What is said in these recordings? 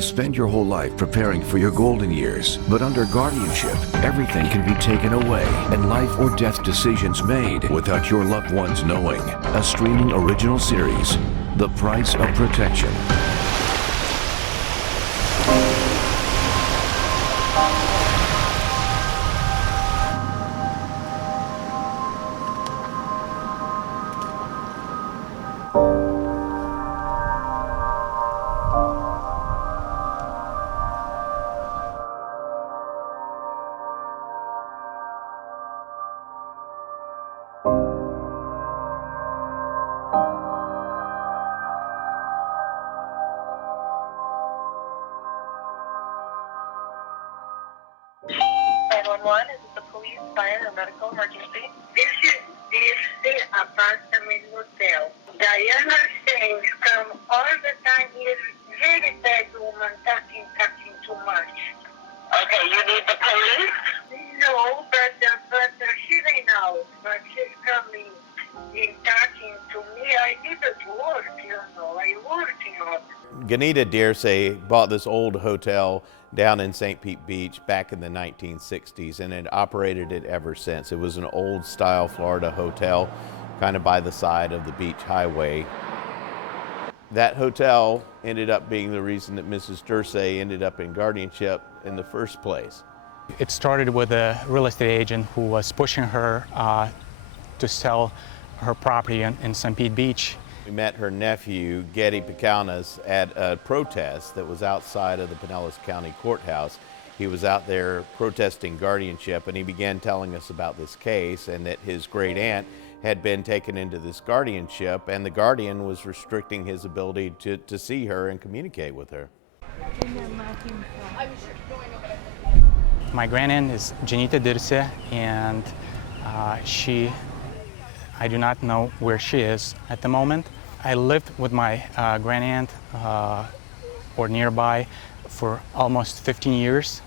You spend your whole life preparing for your golden years, but under guardianship, everything can be taken away and life or death decisions made without your loved ones knowing. A streaming original series, The Price of Protection. Is it the police, fire, or medical emergency? This is the apartment hotel. Diana says come all the time here. Very bad woman talking too much. Okay, you need the police? No, but she's in out. But she's coming in talking to me. I didn't work, I work, Genyte Dirse bought this old hotel down in St. Pete Beach back in the 1960s and had operated it ever since. It was an old style Florida hotel, kind of by the side of the beach highway. That hotel ended up being the reason that Mrs. Dirse ended up in guardianship in the first place. It started with a real estate agent who was pushing her to sell her property in St. Pete Beach. We met her nephew, Genyte Dirse, at a protest that was outside of the Pinellas County Courthouse. He was out there protesting guardianship, and he began telling us about this case and that his great aunt had been taken into this guardianship, and the guardian was restricting his ability to see her and communicate with her. My grandaunt is Genyte Dirse, and I do not know where she is at the moment. I lived with my grandaunt or nearby for almost 15 years,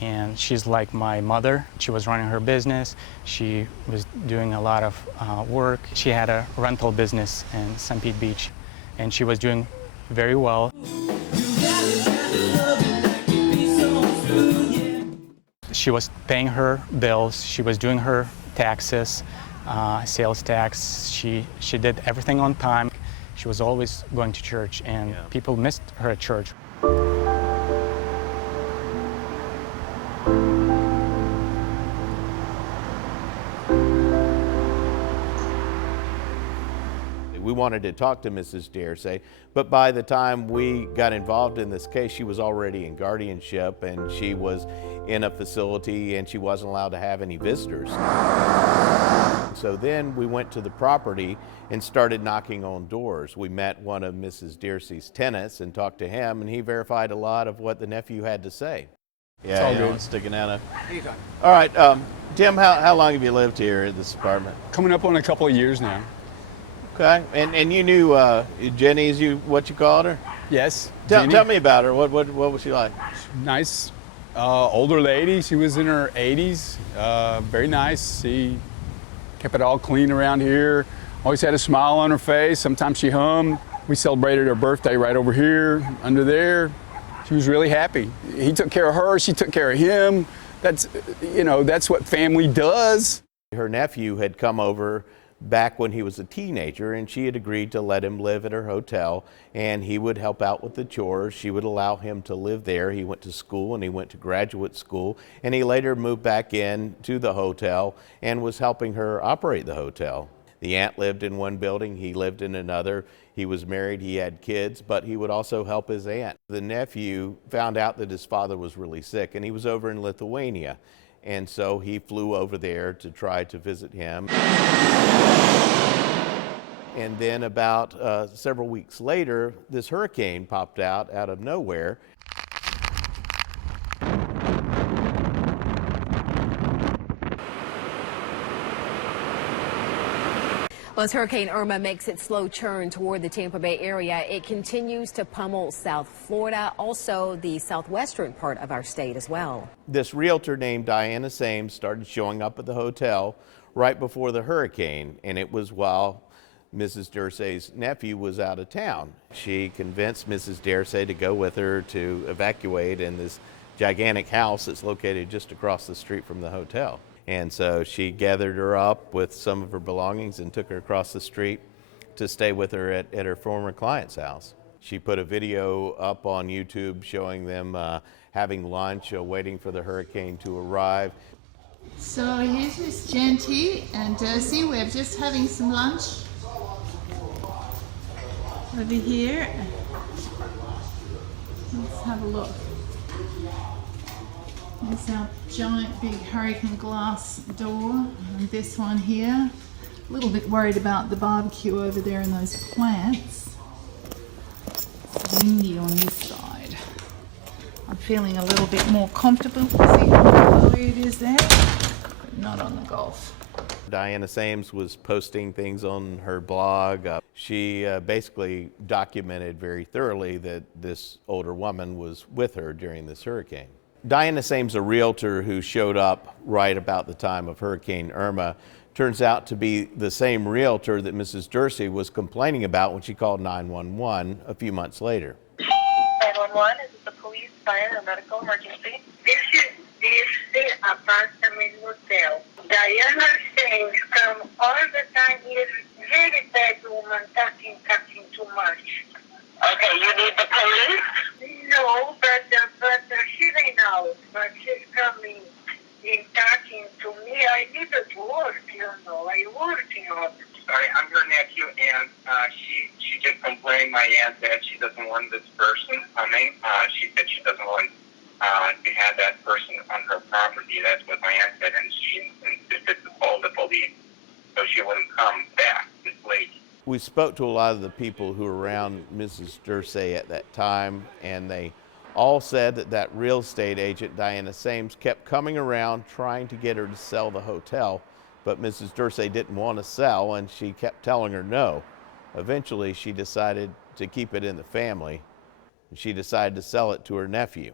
and she's like my mother. She was running her business. She was doing a lot of work. She had a rental business in St. Pete Beach, and she was doing very well. She was paying her bills. She was doing her taxes. Sales tax. She did everything on time. She was always going to church, and people missed her at church. We wanted to talk to Mrs. Dirse, but by the time we got involved in this case, she was already in guardianship, and she was in a facility, and she wasn't allowed to have any visitors. So then we went to the property and started knocking on doors. We met one of Mrs. Dirse's tenants and talked to him, and he verified a lot of what the nephew had to say. It's all good. Sticking out. All right, Tim, how long have you lived here at this apartment? Coming up on a couple of years now. Okay, and you knew Jenny, is what you called her? Yes. Tell me about her. What was she like? Nice, older lady. She was in her 80s. Very nice. She kept it all clean around here. Always had a smile on her face. Sometimes she hummed. We celebrated her birthday right over here, under there. She was really happy. He took care of her. She took care of him. That's what family does. Her nephew had come over back when he was a teenager, and she had agreed to let him live at her hotel, and he would help out with the chores. She would allow him to live there. He went to school, and he went to graduate school, and he later moved back in to the hotel and was helping her operate the hotel. The aunt lived in one building, he lived in another. He was married, he had kids, but he would also help his aunt. The nephew found out that his father was really sick, and he was over in Lithuania. And so he flew over there to try to visit him. And then about several weeks later, this hurricane popped out of nowhere. Well, as Hurricane Irma makes its slow turn toward the Tampa Bay area, it continues to pummel South Florida, also the southwestern part of our state as well. This realtor named Diana Sames started showing up at the hotel right before the hurricane, and it was while Mrs. Dirse's nephew was out of town. She convinced Mrs. Dirse to go with her to evacuate in this gigantic house that's located just across the street from the hotel. And so she gathered her up with some of her belongings and took her across the street to stay with her at her former client's house. She put a video up on YouTube showing them having lunch, waiting for the hurricane to arrive. So here's Miss Genyte and Dirse. We're just having some lunch over here. Let's have a look. There's our giant big hurricane glass door, and this one here. A little bit worried about the barbecue over there and those plants. It's windy on this side. I'm feeling a little bit more comfortable. See how low it is there? But not on the Gulf. Diana Sames was posting things on her blog. She basically documented very thoroughly that this older woman was with her during this hurricane. Diana Sames, a realtor who showed up right about the time of Hurricane Irma, turns out to be the same realtor that Mrs. Dirse was complaining about when she called 911 a few months later. 911, is it the police, fire, or medical emergency? This is the apartment hotel. Diana Sames come all the time here. Very bad woman, talking too much. Okay, you need the police? No, but she ran out. But she's coming in talking to me. I need to work, I work, Sorry, I'm her nephew, and she just complained my aunt that she doesn't want this person coming. She said she doesn't want to have that person on her property. That's what my aunt said, and she insisted to call the police so she wouldn't come back this late. We spoke to a lot of the people who were around Mrs. Dirse at that time, and they all said that real estate agent, Diana Sames, kept coming around trying to get her to sell the hotel, but Mrs. Dirse didn't want to sell, and she kept telling her no. Eventually, she decided to keep it in the family, and she decided to sell it to her nephew.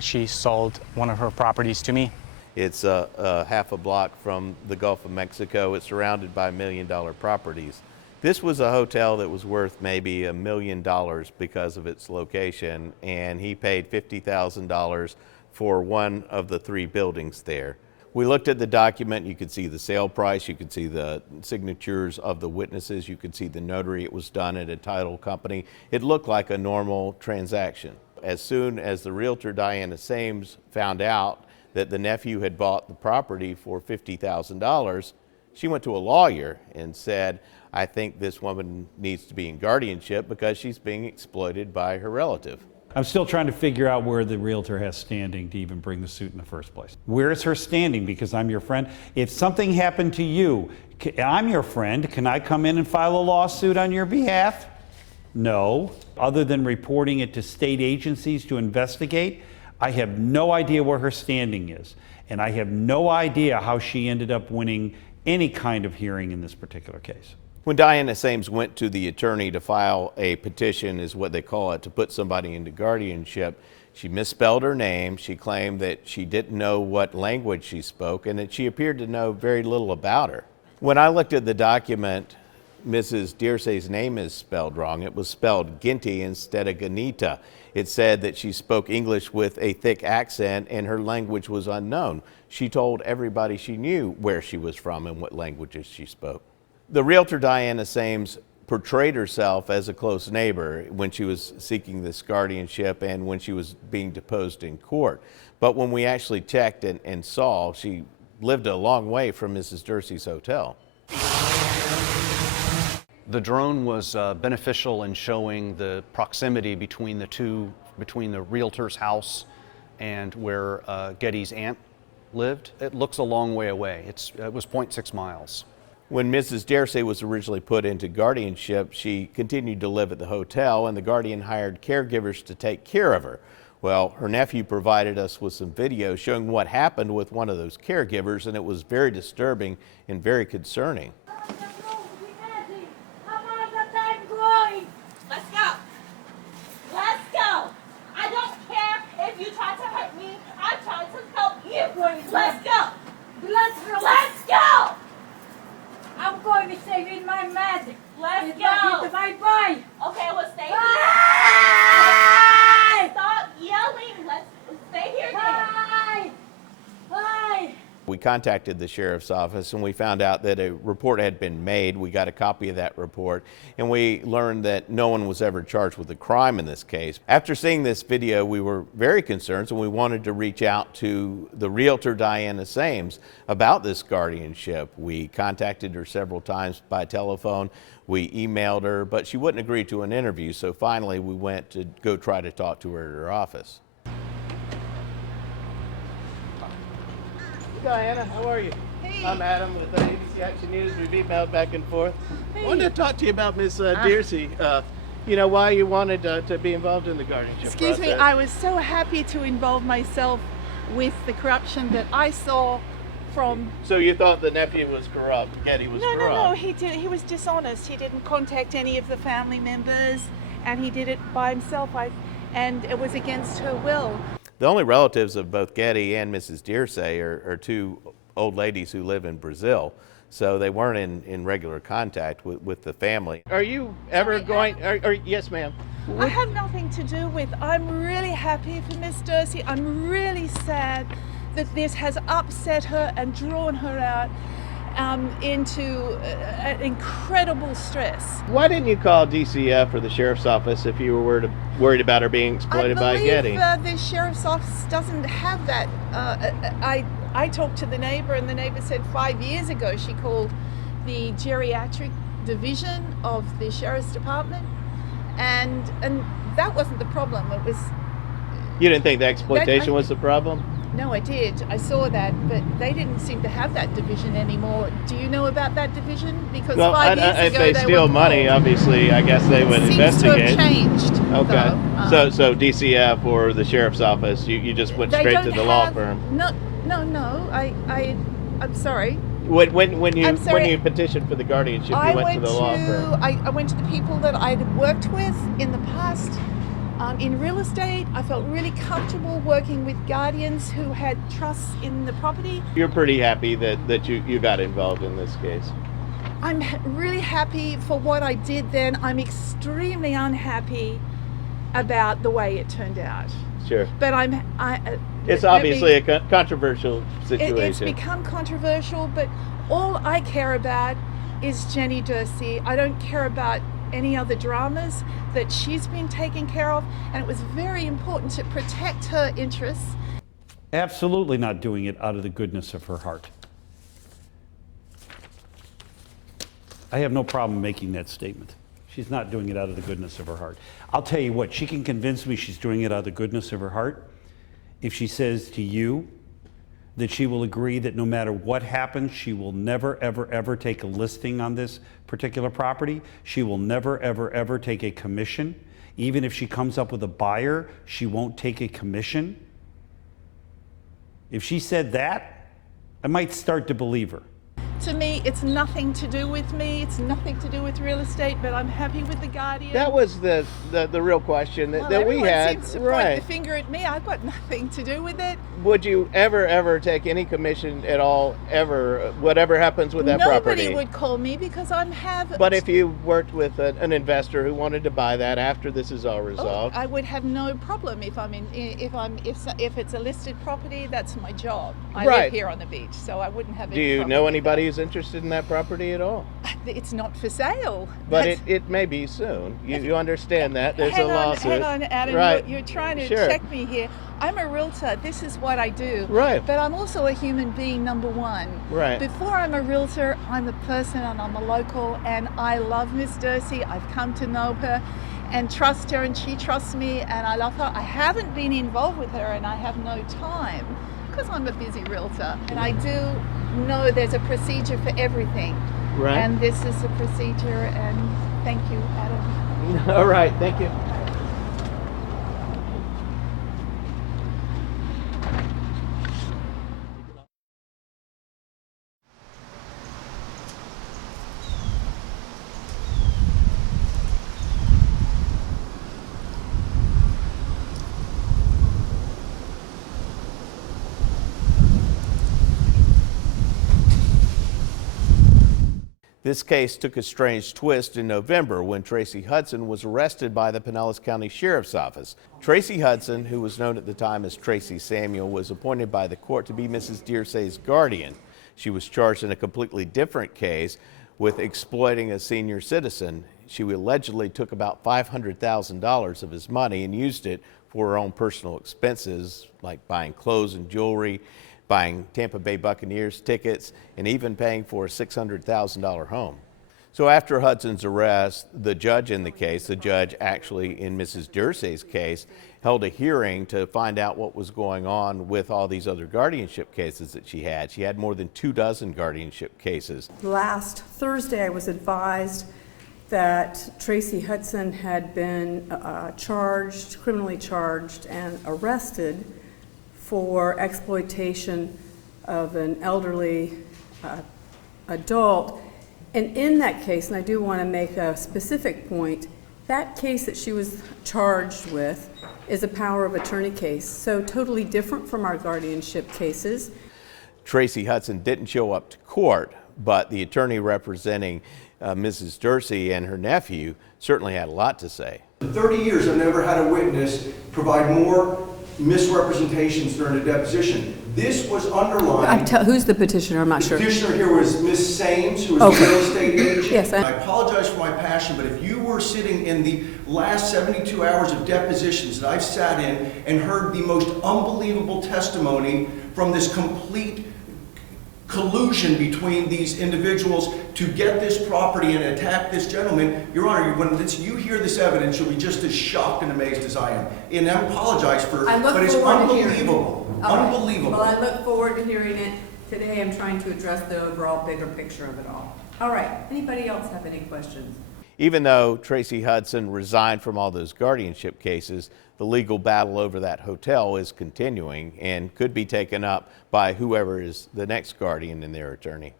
She sold one of her properties to me. It's half a block from the Gulf of Mexico. It's surrounded by $1 million properties. This was a hotel that was worth maybe $1 million because of its location, and he paid $50,000 for one of the 3 buildings there. We looked at the document. You could see the sale price, you could see the signatures of the witnesses, you could see the notary. It was done at a title company. It looked like a normal transaction. As soon as the realtor Diana Sames found out that the nephew had bought the property for $50,000, she went to a lawyer and said, I think this woman needs to be in guardianship because she's being exploited by her relative. I'm still trying to figure out where the realtor has standing to even bring the suit in the first place. Where is her standing? Because I'm your friend. If something happened to you, I'm your friend. Can I come in and file a lawsuit on your behalf? No. Other than reporting it to state agencies to investigate, I have no idea where her standing is. And I have no idea how she ended up winning any kind of hearing in this particular case. When Diana Sames went to the attorney to file a petition, is what they call it, to put somebody into guardianship, she misspelled her name. She claimed that she didn't know what language she spoke and that she appeared to know very little about her. When I looked at the document, Mrs. Dirse's name is spelled wrong. It was spelled Genyte instead of Genyte. It said that she spoke English with a thick accent and her language was unknown. She told everybody she knew where she was from and what languages she spoke. The realtor Diana Sames portrayed herself as a close neighbor when she was seeking this guardianship and when she was being deposed in court. But when we actually checked and saw, she lived a long way from Mrs. Dirse's hotel. The drone was beneficial in showing the proximity between the realtor's house and where Getty's aunt lived. It looks a long way away. It was 0.6 miles. When Mrs. Dirse was originally put into guardianship, she continued to live at the hotel, and the guardian hired caregivers to take care of her. Well, her nephew provided us with some video showing what happened with one of those caregivers, and it was very disturbing and very concerning. Let's go. Let's go. I don't care if you try to hurt me. I'm trying to help you. Let's go. Let's go. I'm going to save you in my magic. contacted the sheriff's office and we found out that a report had been made. We got a copy of that report and we learned that no one was ever charged with a crime in this case. After seeing this video, we were very concerned and we wanted to reach out to the realtor Diana Sames about this guardianship. We contacted her several times by telephone. We emailed her, but she wouldn't agree to an interview. So finally we went to go try to talk to her at her office. Diana, how are you? Hey. I'm Adam with ABC Action News. We've emailed back and forth. Hey. I wanted to talk to you about Miss Dirse. You know, why you wanted to be involved in the guardianship Excuse process. me, I was so happy to involve myself with the corruption that I saw from... So you thought the nephew was corrupt, Genyte was corrupt? No, he was dishonest. He didn't contact any of the family members and he did it by himself, and it was against her will. The only relatives of both Genyte and Mrs. Dirse are two old ladies who live in Brazil, so they weren't in regular contact with the family. Are you ever yes ma'am. I have nothing to do with, I'm really happy for Miss Dirse. I'm really sad that this has upset her and drawn her out into incredible stress. Why didn't you call DCF or the sheriff's office if you were worried about her being exploited by Genyte? I believe the sheriff's office doesn't have that. I talked to the neighbor and the neighbor said 5 years ago she called the geriatric division of the sheriff's department and that wasn't the problem. It was... You didn't think the exploitation was the problem? No, I did. I saw that, but they didn't seem to have that division anymore. Do you know about that division? Because well, 5 years ago if they steal were money, obviously, I guess they would investigate. Seems to have changed. Okay. So DCF or the sheriff's office, you just went straight to the law firm. No. I'm sorry. When you petitioned for the guardianship, you went to the law firm. I went to the people that I'd worked with in the past. In real estate, I felt really comfortable working with guardians who had trusts in the property. You're pretty happy that you got involved in this case. I'm really happy for what I did then. I'm extremely unhappy about the way it turned out. Sure. But it's obviously a controversial situation. It's become controversial, but all I care about is Genyte Dirse. I don't care about any other dramas that she's been taken care of, and it was very important to protect her interests. Absolutely not doing it out of the goodness of her heart. I have no problem making that statement. She's not doing it out of the goodness of her heart. I'll tell you what, she can convince me she's doing it out of the goodness of her heart if she says to you that she will agree that no matter what happens, she will never, ever, ever take a listing on this particular property. She will never, ever, ever take a commission. Even if she comes up with a buyer, she won't take a commission. If she said that, I might start to believe her. To me, it's nothing to do with me. It's nothing to do with real estate, but I'm happy with the Guardian. That was the real question that we had. Seems to point the finger at me. I've got nothing to do with it. Would you ever take any commission at all, ever, whatever happens with that property? Nobody would call me because But if you worked with an investor who wanted to buy that after this is all resolved, I would have no problem if it's a listed property. That's my job. I live here on the beach, so I wouldn't have. Do you know anybody who's interested in that property at all? It's not for sale. But it may be soon. You understand that there's a lawsuit. Hang on, Adam. Right. You're trying to Sure. check me here. I'm a realtor. This is what I do. Right. But I'm also a human being, number one. Right. Before I'm a realtor, I'm a person and I'm a local, and I love Miss Dirse. I've come to know her and trust her, and she trusts me, and I love her. I haven't been involved with her, and I have no time because I'm a busy realtor. And I do know there's a procedure for everything. Right. And this is a procedure, and thank you, Adam. All right, thank you. This case took a strange twist in November when Tracy Hudson was arrested by the Pinellas County Sheriff's Office. Tracy Hudson, who was known at the time as Tracy Samuel, was appointed by the court to be Mrs. Dirse's guardian. She was charged in a completely different case with exploiting a senior citizen. She allegedly took about $500,000 of his money and used it for her own personal expenses, like buying clothes and jewelry, buying Tampa Bay Buccaneers tickets, and even paying for a $600,000 home. So after Hudson's arrest, the judge in the case, the judge actually in Mrs. Dirse's case, held a hearing to find out what was going on with all these other guardianship cases that she had. She had more than 24 guardianship cases. Last Thursday, I was advised that Tracy Hudson had been criminally charged and arrested for exploitation of an elderly adult. And in that case, and I do want to make a specific point, that case that she was charged with is a power of attorney case, so totally different from our guardianship cases. Tracy Hudson didn't show up to court, but the attorney representing Mrs. Dirse and her nephew certainly had a lot to say. In 30 years, I've never had a witness provide more misrepresentations during a deposition. This was underlined. Who's the petitioner? I'm not sure. The petitioner here was Ms. Sames, who was a real estate agent. Yes, I apologize for my passion, but if you were sitting in the last 72 hours of depositions that I've sat in and heard the most unbelievable testimony from this complete collusion between these individuals to get this property and attack this gentleman, Your Honor, when you hear this evidence, you'll be just as shocked and amazed as I am. And I apologize but it's unbelievable. Unbelievable. Well, I look forward to hearing it. Today I'm trying to address the overall bigger picture of it all. All right, anybody else have any questions? Even though Tracy Hudson resigned from all those guardianship cases, the legal battle over that hotel is continuing and could be taken up by whoever is the next guardian and their attorney.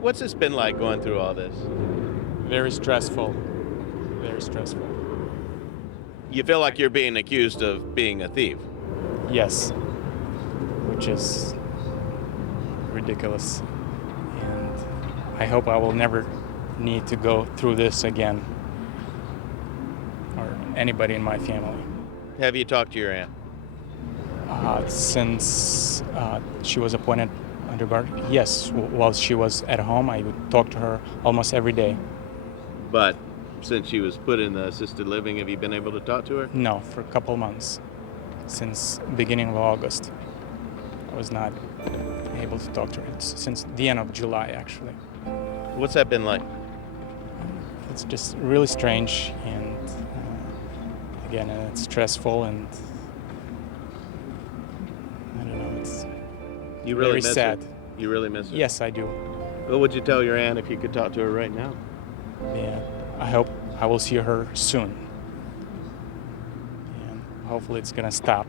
What's this been like going through all this? Very stressful. Very stressful. You feel like you're being accused of being a thief? Yes, which is ridiculous. And I hope I will never need to go through this again, or anybody in my family. Have you talked to your aunt? Since she was appointed under guard, yes. While she was at home, I would talk to her almost every day. But since she was put in the assisted living, have you been able to talk to her? No, for a couple months. Since beginning of August, I was not able to talk to her. It's since the end of July, actually. What's that been like? It's just really strange, and again, it's stressful, and I don't know. It's you really very miss sad. her? You really miss her? Yes, I do. What would you tell your aunt if you could talk to her right now? Yeah, I hope I will see her soon. And hopefully it's gonna stop.